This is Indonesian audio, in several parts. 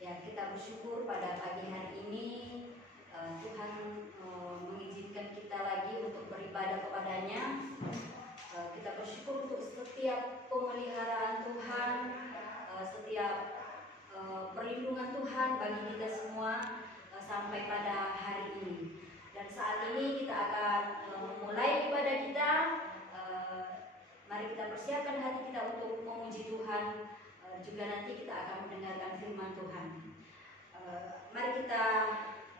Ya, kita bersyukur pada pagi hari ini Tuhan mengizinkan kita lagi untuk beribadah kepadanya. Kita bersyukur untuk setiap pemeliharaan Tuhan, setiap perlindungan Tuhan bagi kita semua sampai pada hari ini. Dan saat ini kita akan memulai ibadah kita. Mari kita persiapkan hati kita untuk memuji Tuhan. Juga nanti kita akan mendengarkan firman Tuhan. Mari kita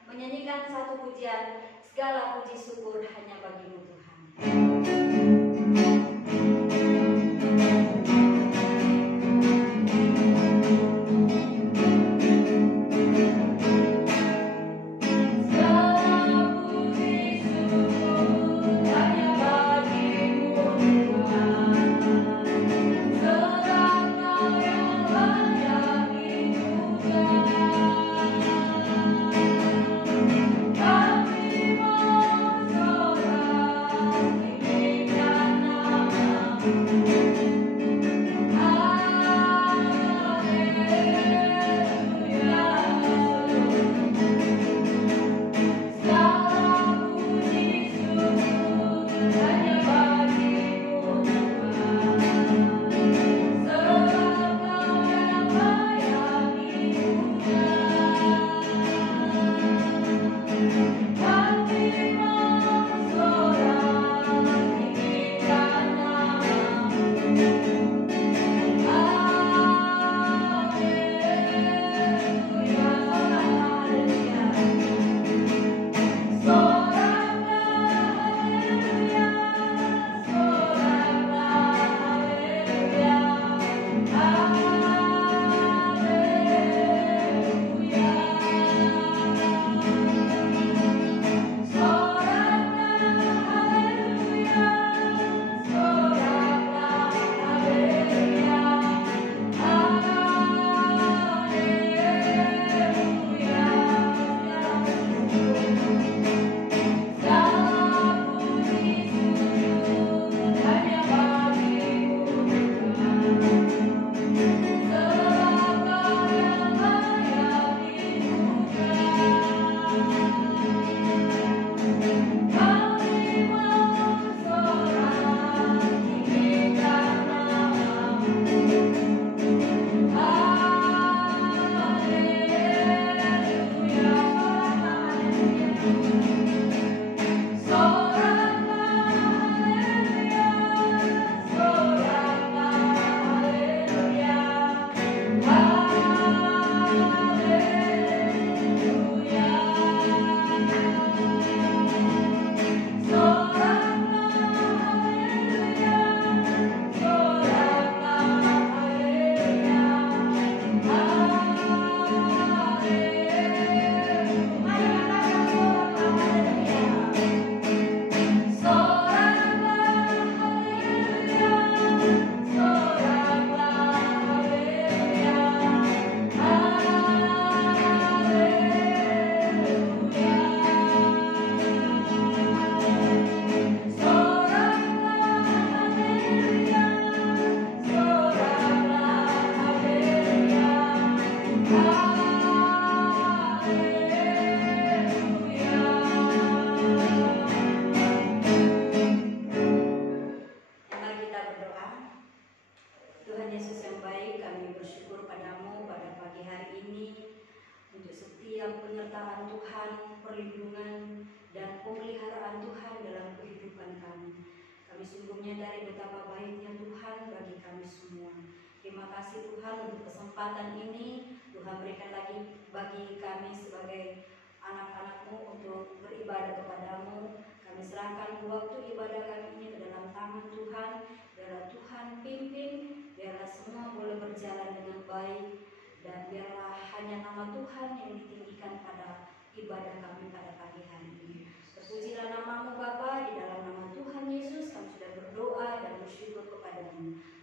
menyanyikan satu pujian, segala puji syukur hanya bagi-Mu Tuhan.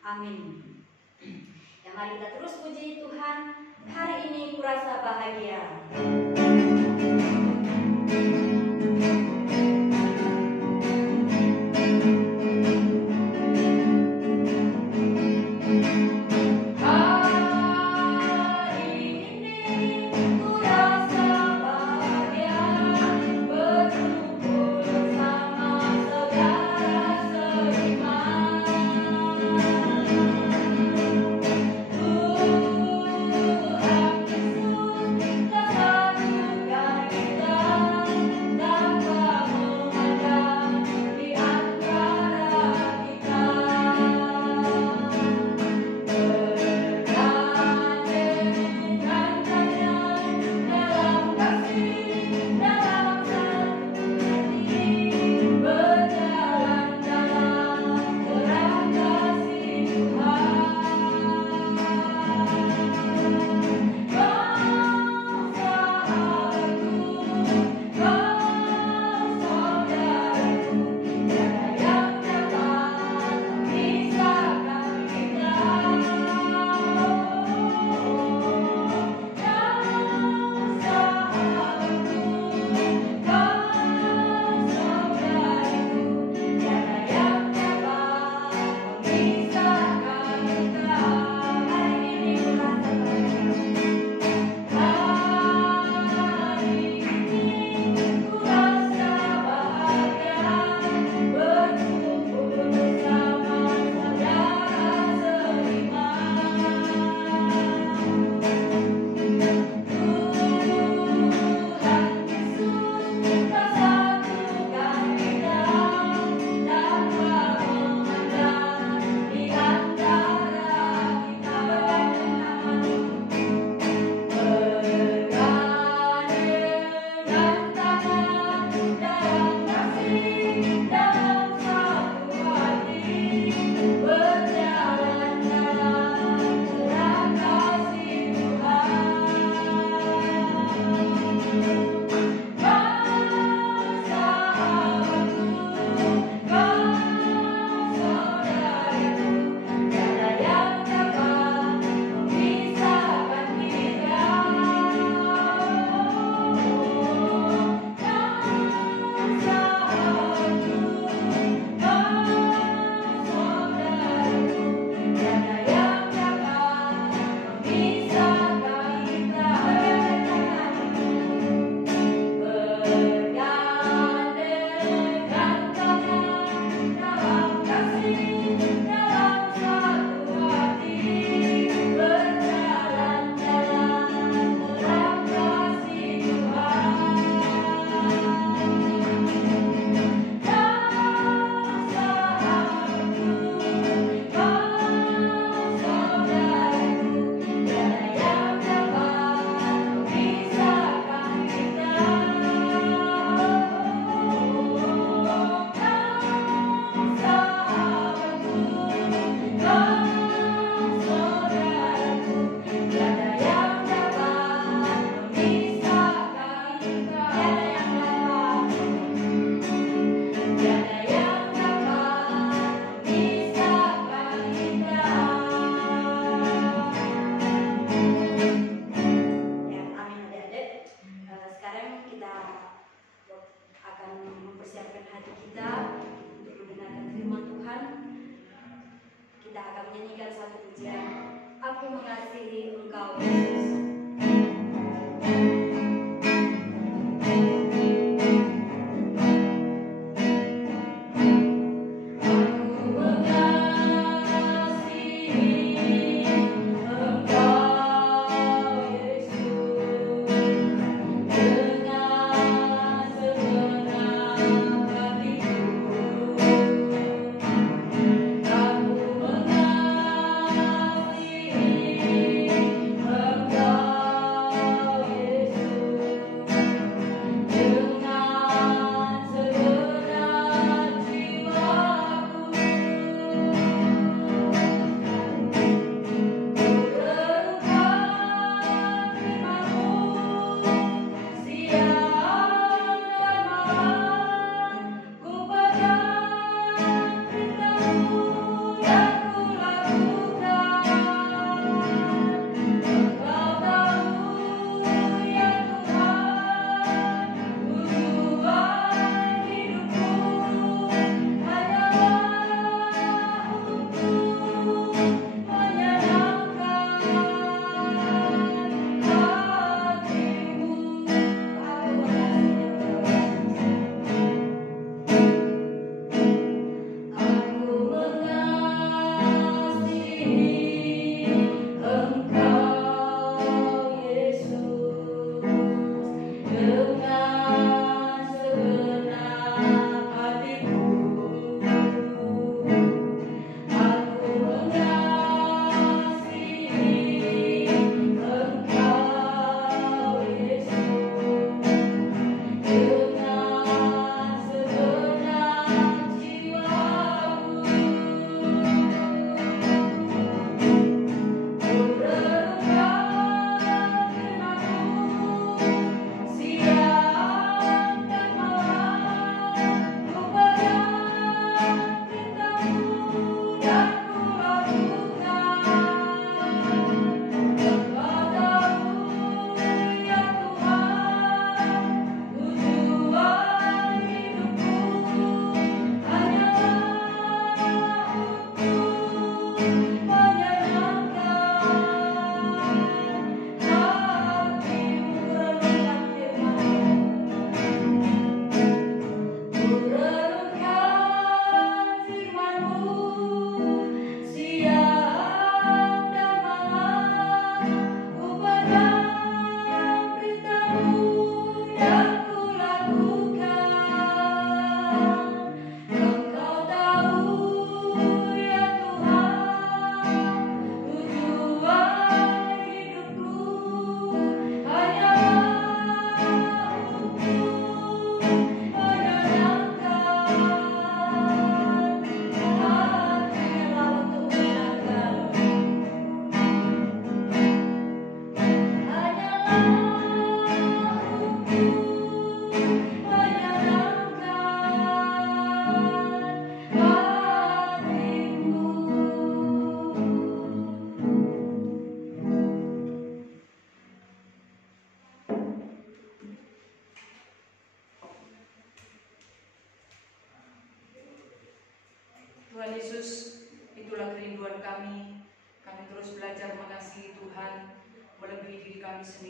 Amin. Ya, mari kita terus puji Tuhan. Hari ini kurasa bahagia. Hari ini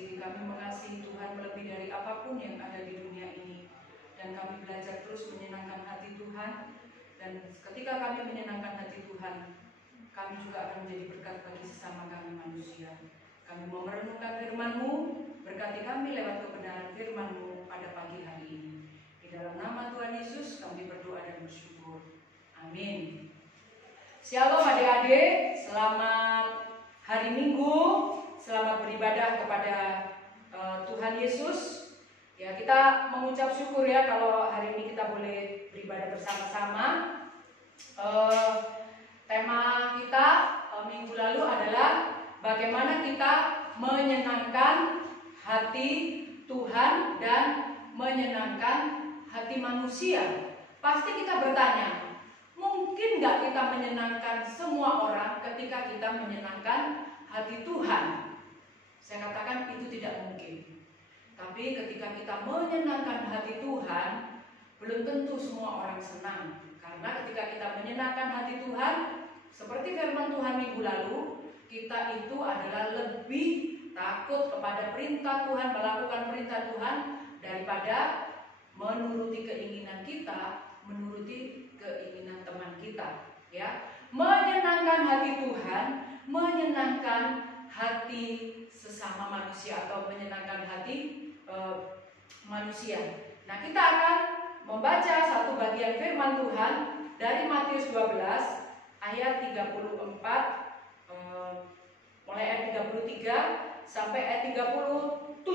kasih. Kami mengasihi Tuhan lebih dari apapun yang ada di dunia ini. Dan kami belajar terus menyenangkan hati Tuhan. Dan ketika kami menyenangkan hati Tuhan, kami juga akan menjadi berkat bagi sesama kami manusia. Kami mau merenungkan firman-Mu, berkati kami lewat kebenaran firman-Mu pada pagi hari ini. Di dalam nama Tuhan Yesus kami berdoa dan bersyukur. Amin. Shalom adik-adik, selamat hari Minggu, selamat beribadah kepada Tuhan Yesus. Ya, kita mengucap syukur ya kalau hari ini kita boleh beribadah bersama-sama. Tema kita minggu lalu adalah bagaimana kita menyenangkan hati Tuhan dan menyenangkan hati manusia. Pasti kita bertanya, mungkin nggak kita menyenangkan semua orang ketika kita menyenangkan hati Tuhan? Saya katakan itu tidak mungkin. Tapi ketika kita menyenangkan hati Tuhan, belum tentu semua orang senang. Karena ketika kita menyenangkan hati Tuhan, seperti firman Tuhan minggu lalu, kita itu adalah lebih takut kepada perintah Tuhan, melakukan perintah Tuhan, daripada menuruti keinginan kita, menuruti keinginan teman kita, ya. Menyenangkan hati Tuhan, menyenangkan hati sesama manusia atau menyenangkan hati manusia. Nah, kita akan membaca satu bagian firman Tuhan dari Matius 12 ayat 34 mulai ayat 33 sampai ayat 37.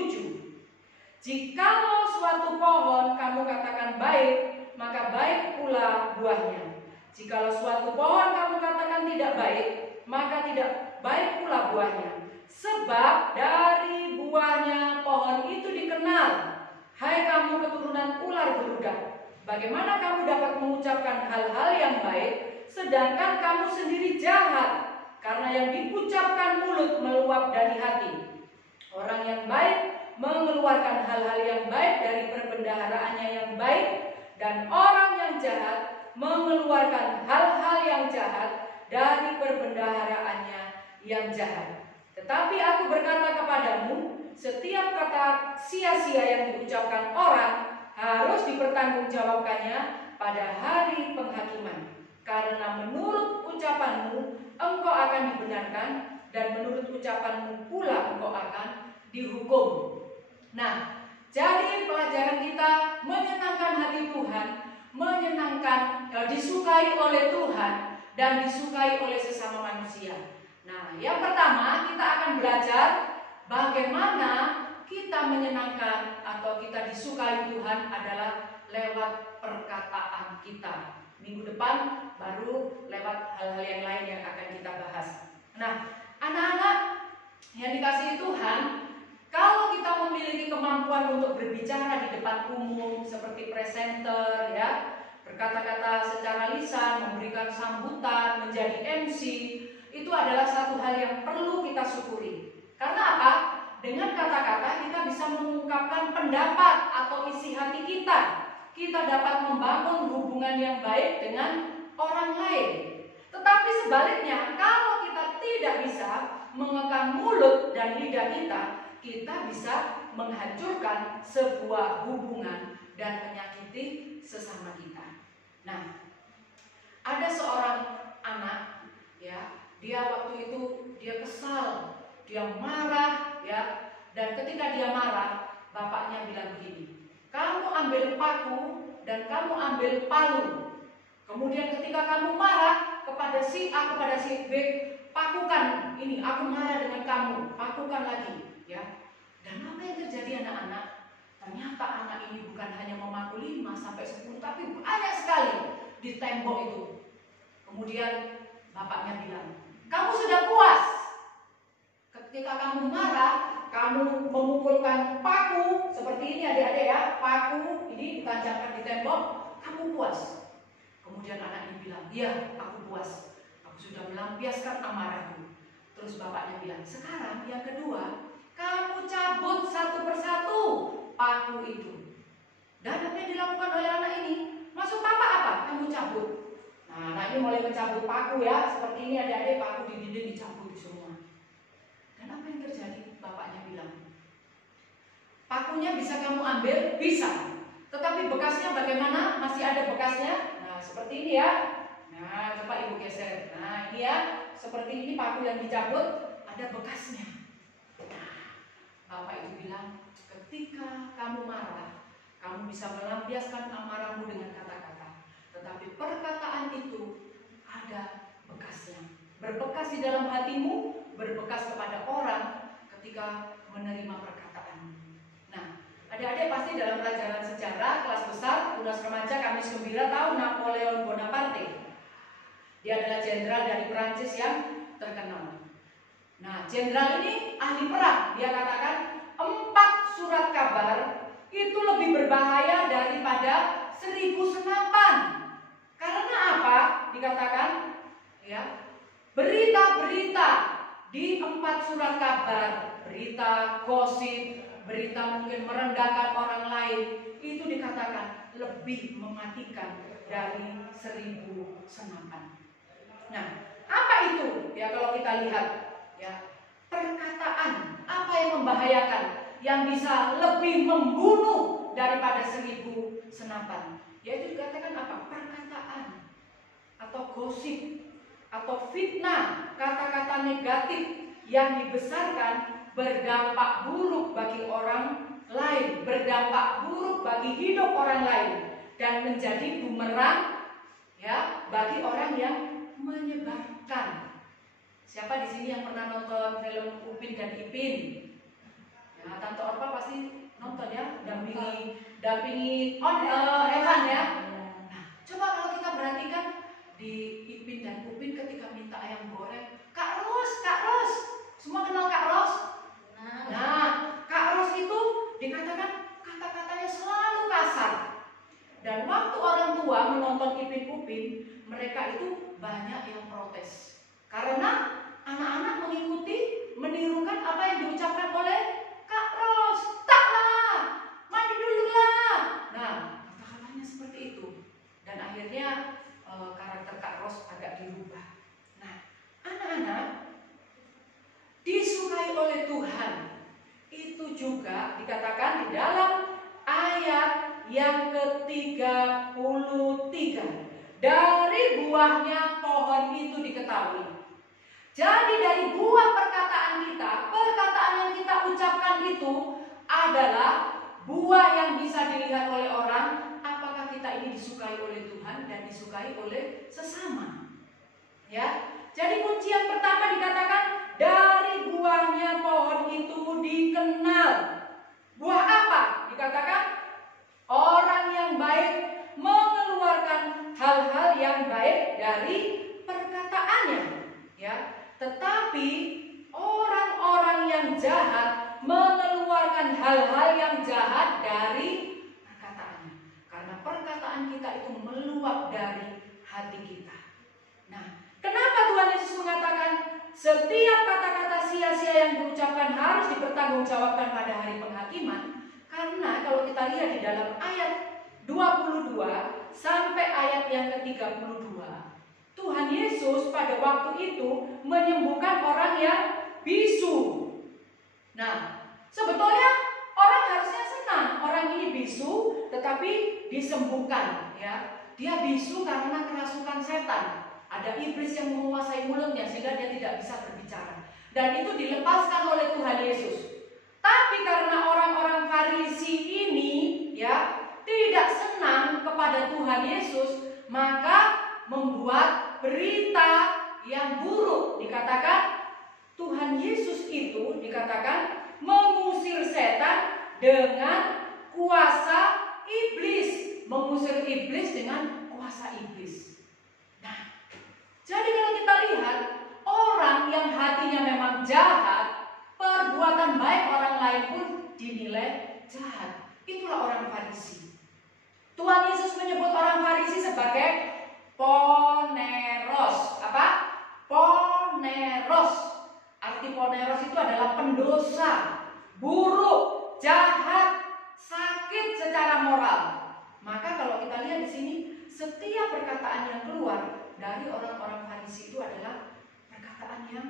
Jikalau suatu pohon kamu katakan baik, maka baik pula buahnya. Jikalau suatu pohon kamu katakan tidak baik, maka tidak baik pula buahnya. Sebab dari buahnya pohon itu dikenal. Hai kamu keturunan ular beludak, bagaimana kamu dapat mengucapkan hal-hal yang baik, sedangkan kamu sendiri jahat? Karena yang diucapkan mulut meluap dari hati. Orang yang baik mengeluarkan hal-hal yang baik dari perbendaharaannya yang baik, dan orang yang jahat mengeluarkan hal-hal yang jahat dari perbendaharaannya yang jahat. Tetapi aku berkata kepadamu, setiap kata sia-sia yang diucapkan orang harus dipertanggungjawabkannya pada hari penghakiman. Karena menurut ucapanmu engkau akan dibenarkan, dan menurut ucapanmu pula engkau akan dihukum. Nah, jadi pelajaran kita menyenangkan hati Tuhan, menyenangkan, disukai oleh Tuhan dan disukai oleh sesama manusia. Nah, yang pertama kita akan belajar bagaimana kita menyenangkan atau kita disukai Tuhan adalah lewat perkataan kita. Minggu depan baru lewat hal-hal yang lain yang akan kita bahas. Nah, anak-anak yang dikasihi Tuhan, kalau kita memiliki kemampuan untuk berbicara di depan umum seperti presenter, ya, berkata-kata secara lisan, memberikan sambutan, menjadi MC, itu adalah satu hal yang perlu kita syukuri. Karena apa? Dengan kata-kata kita bisa mengungkapkan pendapat atau isi hati kita. Kita dapat membangun hubungan yang baik dengan orang lain. Tetapi sebaliknya, kalau kita tidak bisa mengekang mulut dan lidah kita, kita bisa menghancurkan sebuah hubungan dan menyakiti sesama kita. Nah, ada seorang anak, ya, dia waktu itu dia kesal, dia marah, ya, dan ketika dia marah, bapaknya bilang begini, kamu ambil paku dan kamu ambil palu. Kemudian ketika kamu marah kepada si A, kepada si B, pakukan ini, aku marah dengan kamu, pakukan lagi, ya. Dan apa yang terjadi anak-anak? Ternyata anak ini bukan hanya memaku 5 sampai 10, tapi banyak sekali di tembok itu. Kemudian bapaknya bilang, kamu sudah puas? Ketika kamu marah, kamu memukulkan paku seperti ini adik-adik ya, paku ini ditancapkan di tembok, kamu puas? Kemudian anak ini bilang, iya aku puas, aku sudah melampiaskan amarahku. Terus bapaknya bilang, sekarang yang kedua, kamu cabut satu persatu paku itu. Dan apa yang dilakukan oleh anak ini? Maksud papa apa? Kamu cabut. Nah, anak ini mulai mencabut paku ya, seperti ini adik-adik, paku di dinding dicabut semua. Dan apa yang terjadi? Bapaknya bilang, pakunya bisa kamu ambil, bisa. Tetapi bekasnya bagaimana? Masih ada bekasnya? Nah, seperti ini ya. Nah, coba Ibu geser. Nah, ini ya. Seperti ini paku yang dicabut, ada bekasnya. Nah, Bapak Ibu bilang, ketika kamu marah, kamu bisa melampiaskan amarahmu dengan kata-kata. Tetapi perkataan itu ada bekasnya. Berbekas di dalam hatimu, berbekas kepada orang ketika menerima perkataan. Nah, adik-adik pasti dalam pelajaran sejarah kelas besar, tunas remaja Kamis Gembira tahu Napoleon Bonaparte. Dia adalah jenderal dari Perancis yang terkenal. Nah, jenderal ini ahli perang. Dia katakan 4 surat kabar itu lebih berbahaya daripada 1000 senapan. Karena apa? Dikatakan ya, berita-berita di 4 surat kabar, berita gosip, berita mungkin merendahkan orang lain, itu dikatakan lebih mematikan dari 1000 senapan. Nah, apa itu? Ya, kalau kita lihat ya, perkataan apa yang membahayakan, yang bisa lebih membunuh daripada 1000 senapan. Yaitu dikatakan apa? Perkataan atau gosip atau fitnah, kata-kata negatif yang dibesarkan berdampak buruk bagi orang lain, berdampak buruk bagi hidup orang lain, dan menjadi bumerang ya bagi orang yang menyebarkan. Siapa di sini yang pernah nonton film Upin dan Ipin? Ya, Tante Orpa pasti nonton ya, dampingi Evan ya. Nah, coba kalau kita perhatikan di Ipin dan Upin ketika minta ayam goreng, Kak Ros, semua kenal Kak Ros? Nah, Kak Ros itu dikatakan kata-katanya selalu kasar. Dan waktu orang tua menonton Ipin Upin, mereka itu banyak yang protes. Karena anak-anak menirukan apa yang diucapkan oleh Kak Ros. Taklah, mandi dulu lah. Nah, kata-katanya seperti itu. Dan akhirnya karakter Kak Ros agak dirubah. Nah, anak-anak disukai oleh Tuhan. Itu juga dikatakan di dalam ayat yang ke-33. Dari buahnya pohon itu diketahui. Jadi dari buah perkataan yang kita ucapkan itu adalah buah yang bisa dilihat oleh orang. Apakah kita ini disukai oleh Tuhan dan disukai oleh sesama? Ya. Jadi kuncian pertama dikatakan dari buahnya pohon itu dikenal. Buah apa? Dikatakan orang yang baik mengeluarkan hal-hal yang baik dari perkataannya, ya. Tetapi orang-orang yang jahat mengeluarkan hal-hal yang jahat dari perkataannya. Karena perkataan kita itu meluap dari hati kita. Nah, kenapa Tuhan Yesus mengatakan setiap kata-kata sia-sia yang diucapkan harus dipertanggungjawabkan pada hari penghakiman? Karena kalau kita lihat di dalam ayat 22 sampai ayat yang ke-32, Tuhan Yesus pada waktu itu menyembuhkan orang yang bisu. Nah, sebetulnya orang harusnya senang orang ini bisu tetapi disembuhkan, ya. Dia bisu karena kerasukan setan. Ada iblis yang menguasai mulutnya sehingga dia tidak bisa berbicara. Dan itu dilepaskan oleh Tuhan Yesus. Tapi karena orang-orang Farisi ini ya tidak senang kepada Tuhan Yesus, maka membuat berita yang buruk. Dikatakan Tuhan Yesus itu dikatakan mengusir setan dengan kuasa iblis. Mengusir iblis dengan kuasa iblis. Nah, jadi kalau kita lihat orang yang hatinya memang jahat, perbuatan baik orang lain pun dinilai jahat. Itulah orang Farisi. Tuhan Yesus menyebut orang Farisi sebagai poneros. Apa? Poneros. Arti poneros itu adalah pendosa, buruk, jahat, sakit secara moral. Maka kalau kita lihat di sini, setiap perkataan yang keluar dari orang-orang Farisi itu adalah perkataan yang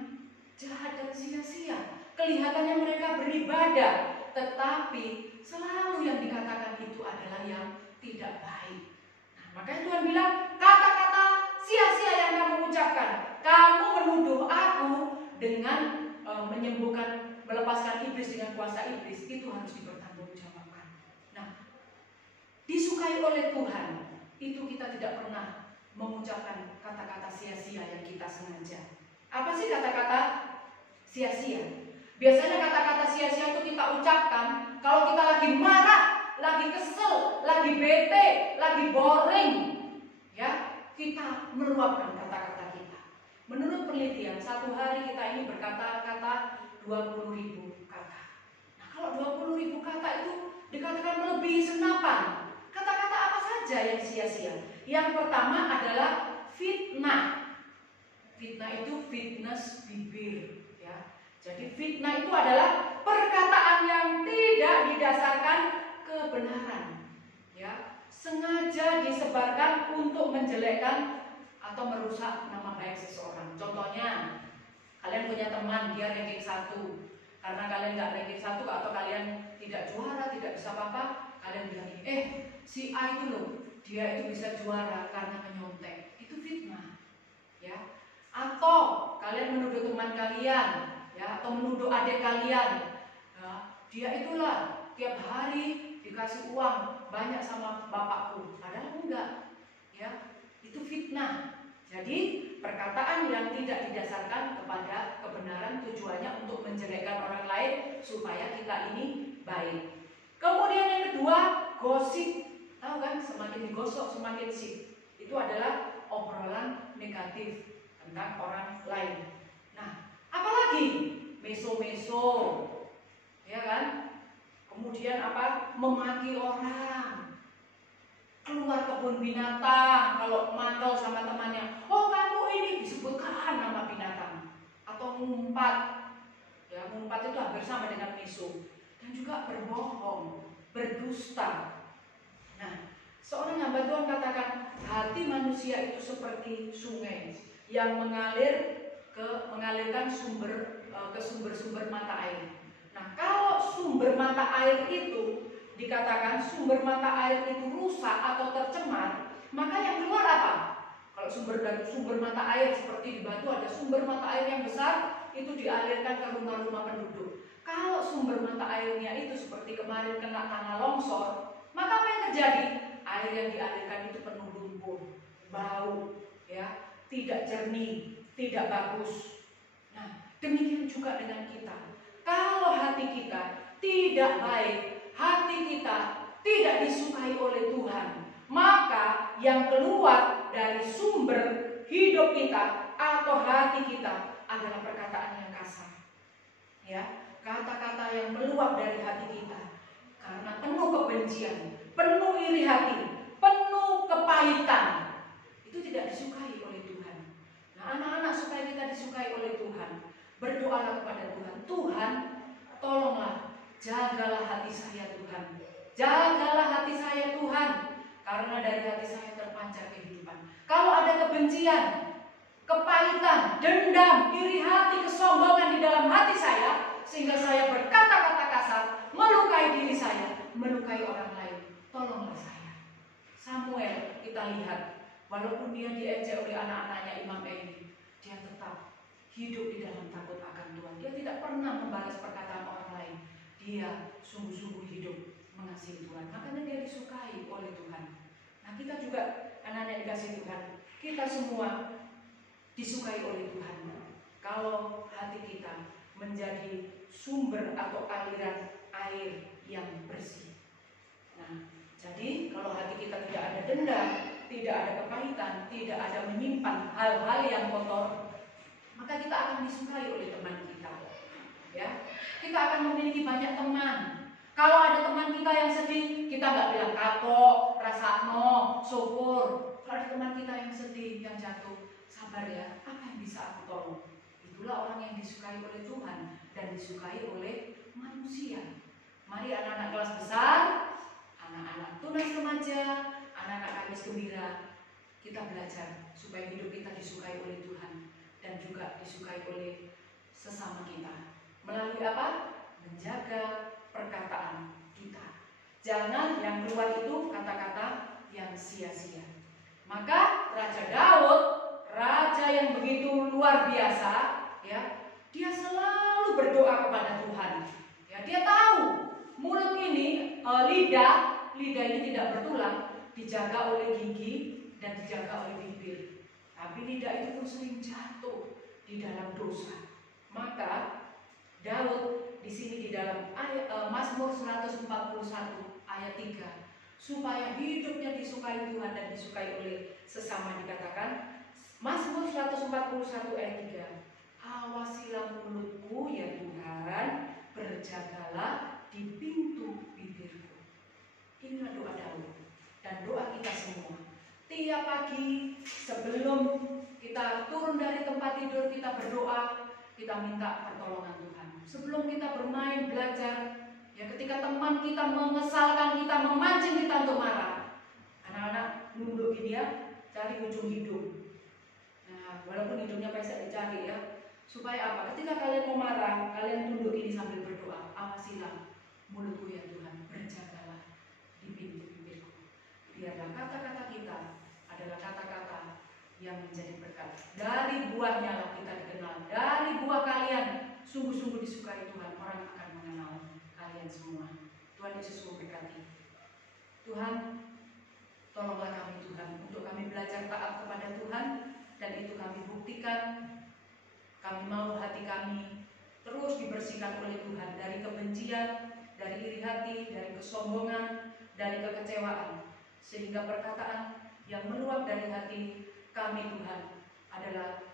jahat dan sia-sia. Kelihatannya mereka beribadah, tetapi selalu yang dikatakan itu adalah yang tidak baik. Nah, makanya Tuhan bilang, kata-kata sia-sia yang kamu ucapkan, kamu menuduh aku dengan menyembuhkan, melepaskan iblis dengan kuasa iblis, itu harus dipertanggungjawabkan. Nah, disukai oleh Tuhan, itu kita tidak pernah mengucapkan kata-kata sia-sia yang kita sengaja. Apa sih kata-kata sia-sia? Biasanya kata-kata sia-sia itu kita ucapkan kalau kita lagi marah, lagi kesel, lagi bete, lagi boring. Ya, kita meluapkan kata-kata kita. Menurut penelitian, satu hari kita ini berkata-kata 20.000 kata. Nah, kalau 20.000 kata itu dikatakan melebihi senapan. Kata-kata apa saja yang sia-sia? Yang pertama adalah fitnah. Fitnah itu fitness bibir, ya. Jadi fitnah itu adalah perkataan yang tidak didasarkan kebenaran, ya. Sengaja disebarkan untuk menjelekkan atau merusak nama baik seseorang. Contohnya, kalian punya teman, dia ranking 1. Karena kalian nggak ranking 1 atau kalian tidak juara, tidak bisa apa-apa, kalian bilang, si A itu loh, dia itu bisa juara karena menyontek. Itu fitnah, ya. Atau kalian menuduh teman kalian, ya, atau menuduh adik kalian, ya, dia itulah tiap hari dikasih uang banyak sama bapakku, padahal enggak, ya. Itu fitnah. Jadi perkataan yang tidak didasarkan kepada kebenaran, tujuannya untuk menjelekkan orang lain supaya kita ini baik. Kemudian yang kedua, gosip. Tahu kan, semakin digosok semakin sip. Itu adalah obrolan negatif tentang orang lain. Nah, apalagi meso-meso, ya kan? Kemudian apa? Memaki orang. Keluar kebun binatang, kalau mangkal sama temannya, oh kamu ini, disebutkan nama binatang. Atau ngumpat, ya, ngumpat itu hampir sama dengan meso. Dan juga berbohong, berdusta. Nah, seorang hamba Tuhan katakan, hati manusia itu seperti sungai yang mengalirkan ke sumber-sumber mata air. Nah, kalau sumber mata air itu dikatakan sumber mata air itu rusak atau tercemar, maka yang keluar apa? Kalau sumber mata air seperti di Batu ada sumber mata air yang besar, itu dialirkan ke rumah-rumah penduduk. Kalau sumber mata airnya itu seperti kemarin kena tanah longsor, maka apa yang terjadi? Air yang dialirkan itu penuh lumpur, bau, ya, tidak jernih, tidak bagus. Nah, demikian juga dengan kita. Kalau hati kita tidak baik, hati kita tidak disukai oleh Tuhan, maka yang keluar dari sumber hidup kita atau hati kita adalah perkataan yang kasar, ya, kata-kata yang meluap dari hati kita karena penuh kebencian, penuh iri hati, penuh kepahitan, itu tidak disukai oleh Tuhan. Nah, anak-anak, supaya kita disukai oleh Tuhan, berdoalah kepada Tuhan. Tuhan, tolonglah, jagalah hati saya Tuhan. Jagalah hati saya Tuhan, karena dari hati saya terpancar kehidupan. Kalau ada kebencian, kepahitan, dendam, iri hati, kesombongan di dalam hati saya, sehingga saya berkata-kata kasar, melukai diri saya, melukai orang lain, tolonglah saya. Samuel, kita lihat, walaupun dia diejek oleh anak-anaknya Imam Eli, dia tetap hidup di dalam takut akan Tuhan. Dia tidak pernah membalas perkataan orang lain. Dia sungguh-sungguh hidup mengasihi Tuhan. Makanya dia disukai oleh Tuhan. Nah, kita juga anak-anak dikasih Tuhan, kita semua disukai oleh Tuhan kalau hati kita menjadi sumber atau aliran air yang bersih. Nah, jadi kalau hati kita tidak ada dendam, tidak ada kepahitan, tidak ada menyimpan hal-hal yang kotor, maka kita akan disukai oleh teman kita. Ya, kita akan memiliki banyak teman. Kalau ada teman kita yang sedih, kita nggak bilang kapok, rasakno, syukur. Kalau ada teman kita yang sedih, yang jatuh, sabar ya, apa yang bisa aku tolong? Itulah orang yang disukai oleh Tuhan dan disukai oleh manusia. Mari anak-anak kelas besar, anak-anak tunas remaja, anak-anak kamis gembira, kita belajar supaya hidup kita disukai oleh Tuhan dan juga disukai oleh sesama kita. Melalui apa? Menjaga perkataan kita. Jangan yang keluar itu kata-kata yang sia-sia. Maka Raja Daud, raja yang begitu luar biasa, ya, dia selalu berdoa kepada Tuhan. Ya, dia tahu mulut ini, lidah ini tidak bertulang, dijaga oleh gigi dan dijaga oleh bibir. Tapi lidah itu pun sering jatuh di dalam dosa. Maka Daud di sini di dalam Mazmur 141 ayat 3, supaya hidupnya disukai Tuhan dan disukai oleh sesama, dikatakan Mazmur 141 ayat 3, awasilah mulutku ya Tuhan, berjagalah di pintu bibirku. Inilah doa Daud dan doa kita semua. Tiap pagi sebelum kita turun dari tempat tidur, kita berdoa, kita minta pertolongan Tuhan. Sebelum kita bermain, belajar, ya, ketika teman kita mengesalkan kita, memancing kita untuk marah, anak-anak nunduk gini ya, cari ujung hidung. Nah, walaupun hidungnya pesek dicari ya, supaya apa? Ketika kalian mau marah, kalian tunduk ini sambil berdoa, awasilah mulutku ya Tuhan, berjagalah di pintu bibirku. Biarlah kata-kata kita adalah kata-kata yang menjadi berkat. Dari buahnya lah kita dikenal. Dari buah kalian sungguh-sungguh disukai Tuhan, orang akan mengenal kalian semua. Tuhan Yesus memberkati. Tuhan, tolonglah kami Tuhan, untuk kami belajar taat kepada Tuhan, dan itu kami buktikan. Kami mau hati kami terus dibersihkan oleh Tuhan dari kebencian, dari iri hati, dari kesombongan, dari kekecewaan, sehingga perkataan yang meluap dari hati kami Tuhan adalah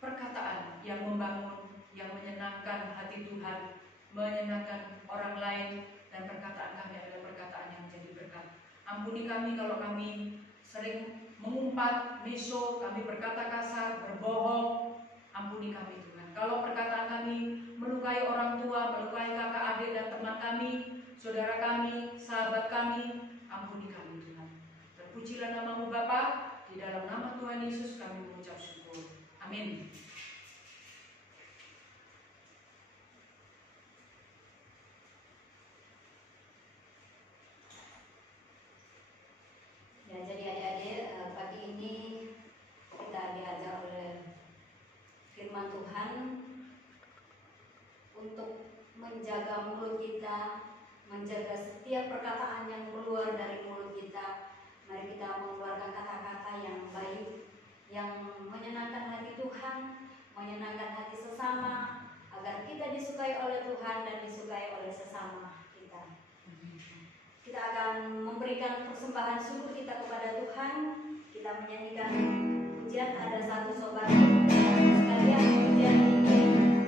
perkataan yang membangun, yang menyenangkan hati Tuhan, menyenangkan orang lain, dan perkataan kami adalah perkataan yang menjadi berkat. Ampuni kami kalau kami sering mengumpat, miso, kami berkata kasar, berbohong. Ampuni kami Tuhan. Kalau perkataan kami melukai orang tua, melukai kakak, adik, dan teman kami, saudara kami, sahabat kami, ampuni kami Tuhan. Terpujilah nama-Mu Bapa, di dalam nama Tuhan Yesus kami mengucap syukur. Amin. Ya, jadi adik-adik, pagi ini kita diajar oleh firman Tuhan untuk menjaga mulut kita, menjaga setiap perkataan yang keluar dari mulut kita. Mari kita mengeluarkan kata-kata yang baik, yang menyenangkan hati Tuhan, menyenangkan hati sesama, agar kita disukai oleh Tuhan dan disukai oleh sesama kita. Kita akan memberikan persembahan syukur kita kepada Tuhan. Kita menyanyikan pujian, ada satu sobat sekalian, pujian ini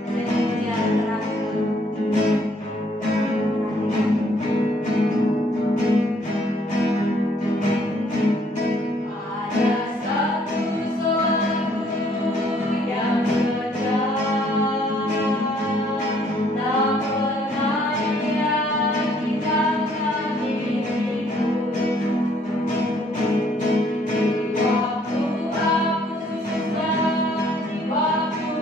menjadi pujian terakhir. Waktu aku susah, waktu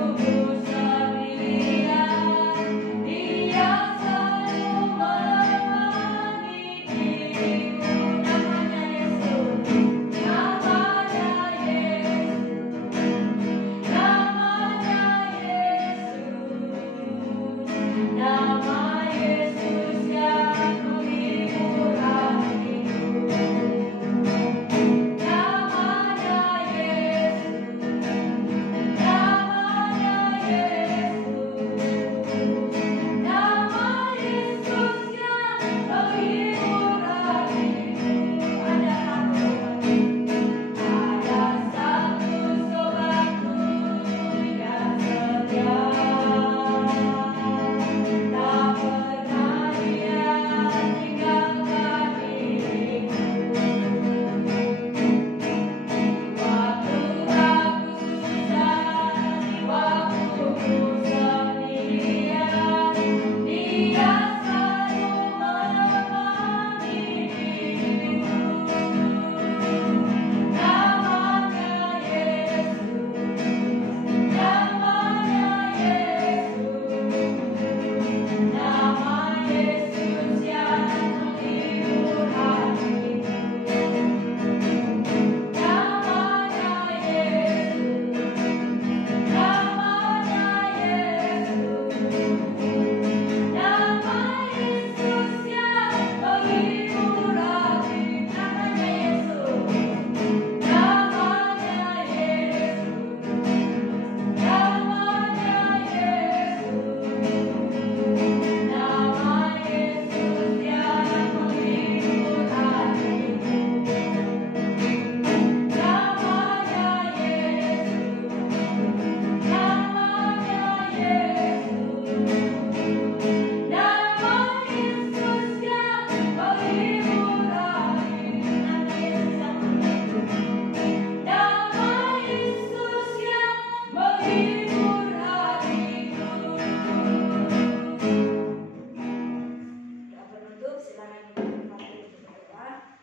silakan kami berdoa.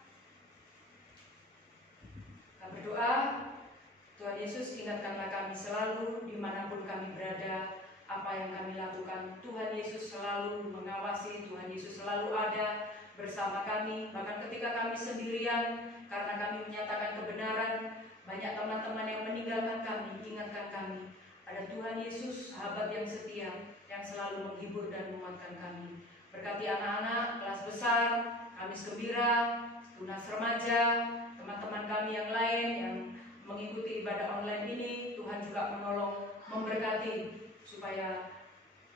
Kita berdoa. Tuhan Yesus, ingatkanlah kami selalu dimanapun kami berada, apa yang kami lakukan. Tuhan Yesus selalu mengawasi, Tuhan Yesus selalu ada bersama kami, bahkan ketika kami sendirian, karena kami menyatakan kebenaran. Banyak teman-teman yang meninggalkan kami, ingatkan kami. Ada Tuhan Yesus, sahabat yang setia, yang selalu menghibur dan menguatkan kami. Berkati anak-anak, kelas besar, Kamis Gembira, tunas remaja, teman-teman kami yang lain yang mengikuti ibadah online ini. Tuhan juga menolong, memberkati, supaya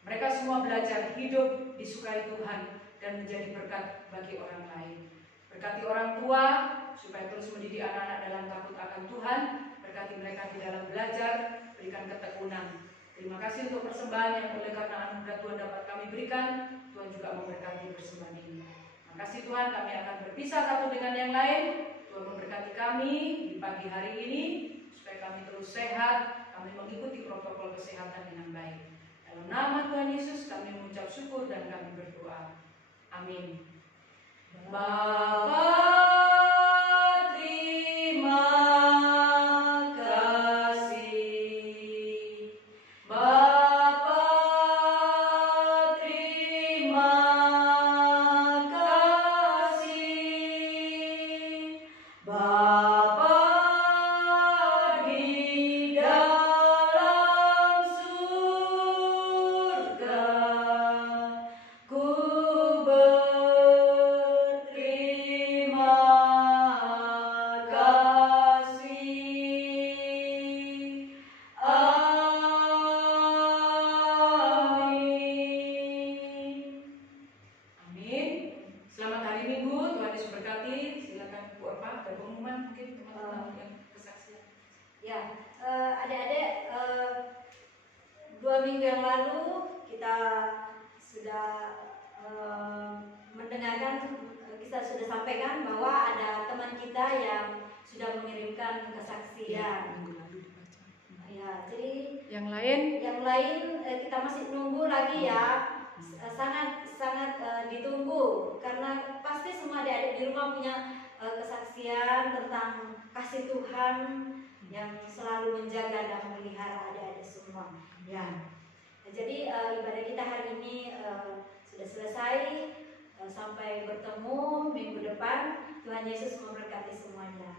mereka semua belajar hidup disukai Tuhan dan menjadi berkat bagi orang lain. Berkati orang tua, supaya terus mendidik anak-anak dalam takut akan Tuhan. Berkati mereka di dalam belajar, berikan ketekunan. Terima kasih untuk persembahan yang oleh karena anugerah Tuhan dapat kami berikan. Tuhan juga memberkati persembahan ini. Terima kasih Tuhan, kami akan berpisah satu dengan yang lain. Tuhan memberkati kami di pagi hari ini, supaya kami terus sehat, kami mengikuti protokol kesehatan dengan baik. Dalam nama Tuhan Yesus kami mengucap syukur dan kami berdoa. Amin. Bapa, terima kasih. Bapa, terima kasih. Bapa di dalam surga, ku berterima kasih. Amin. Amin. Selamat hari Minggu, Tuhan Yesus berkati. Silakan Bu Erma, ada pengumuman mungkin teman-teman yang kesaksian. Ya, adik-adik, 2 minggu yang lalu kita sudah mendengarkan, kita sudah sampaikan bahwa ada teman kita yang sudah mengirimkan kesaksian. Minggu lalu dibaca. Ya, jadi Yang lain kita masih nunggu lagi ya. Sangat ditunggu, karena pasti semua adik-adik di rumah punya kesaksian tentang kasih Tuhan yang selalu menjaga dan memelihara adik-adik semua. Ya. Jadi ibadah kita hari ini sudah selesai. Sampai bertemu minggu depan. Tuhan Yesus memberkati semuanya.